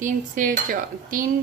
3